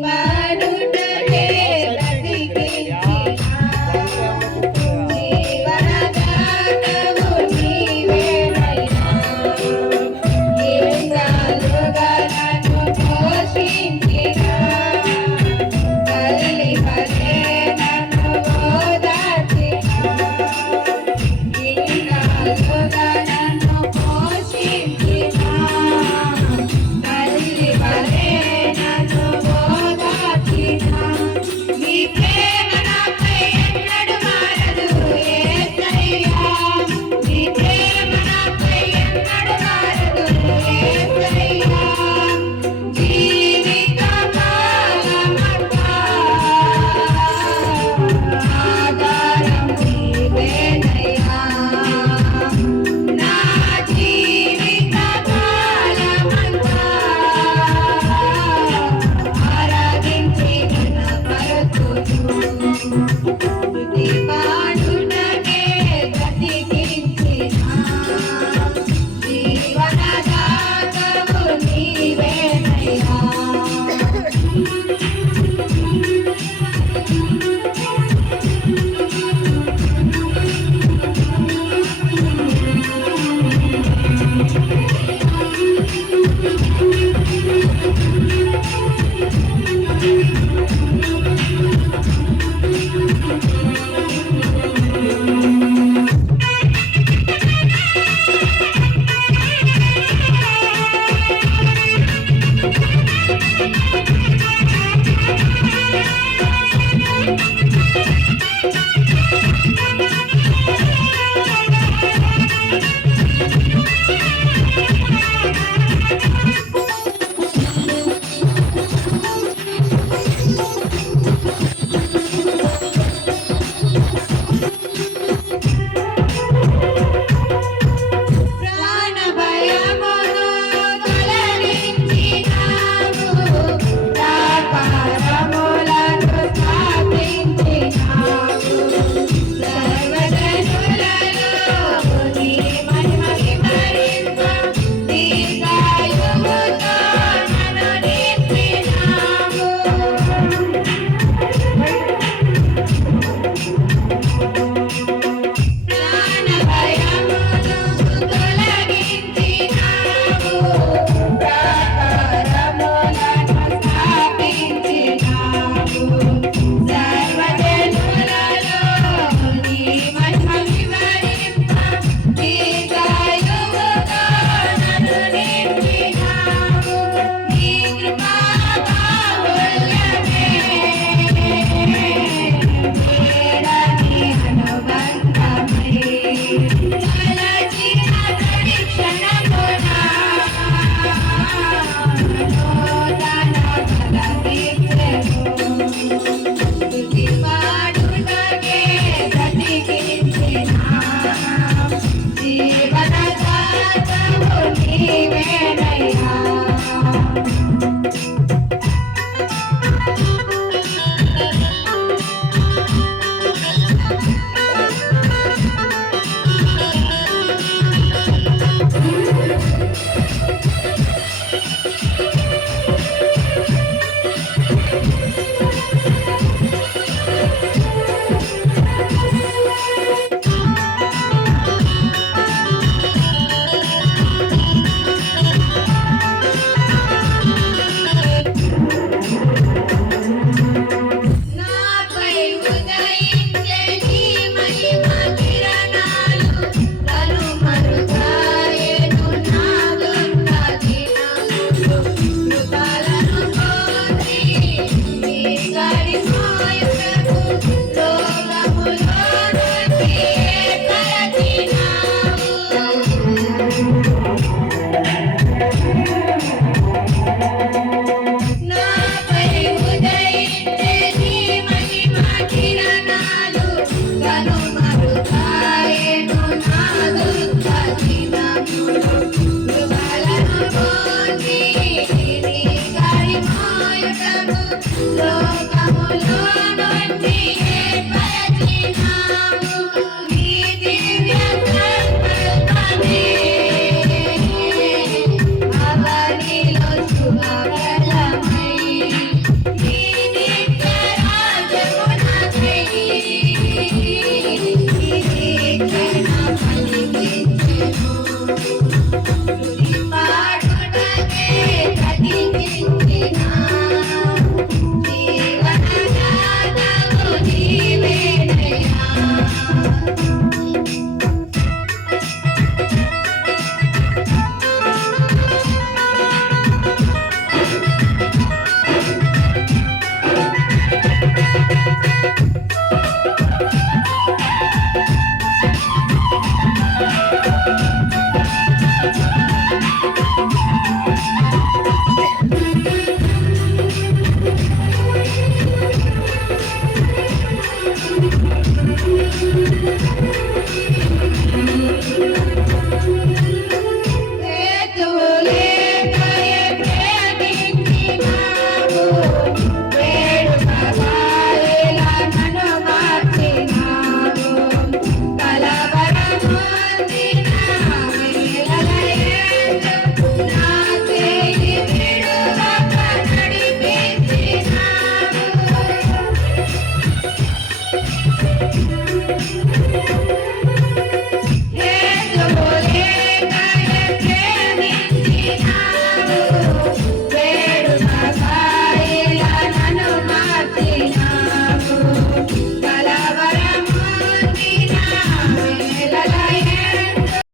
పాడుట